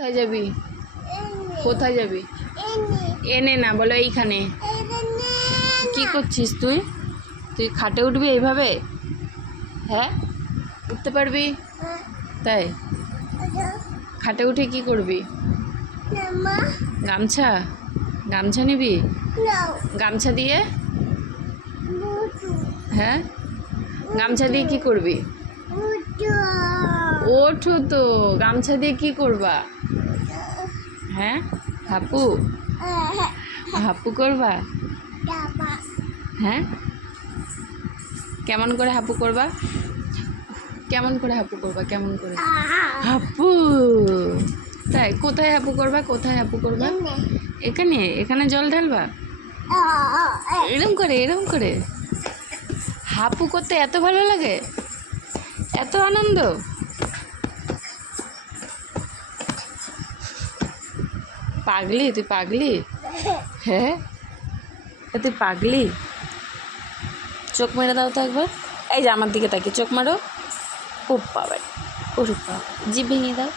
কোথায় যাবি? কোথায় যাবি? এনে না, বলো এইখানে। কি করছিস তুই? তুই খাটে উঠবি এইভাবে? হ্যাঁ, উঠতে পারবি? তাই খাটে উঠে কি করবি? গামছা গামছা নিবি? গামছা দিয়ে? হ্যাঁ, গামছা দিয়ে কি করবি? ওঠো তো, গামছা দিয়ে কি করবা? হ্যাঁ, হাপু হাপু করবা? হ্যাঁ, কেমন করে হাপু করবা? কেমন করে হাপু করবা? কেমন করে হাপু? তাই, কোথায় হাপু করবা? কোথায় হাপু করবা? এখানে? এখানে জল ঢালবা? এরম করে, এরম করে হাপু করতে এত ভালো লাগে, এত আনন্দ? পাগলি তুই, পাগলি। হ্যাঁ, তুই পাগলি। চোখ মেরে দাও তো একবার। এই যে আমার দিকে তাকিয়ে চোখ মারো। ও বাবা, ওর বাবা, জিভ ভেঙে দাও।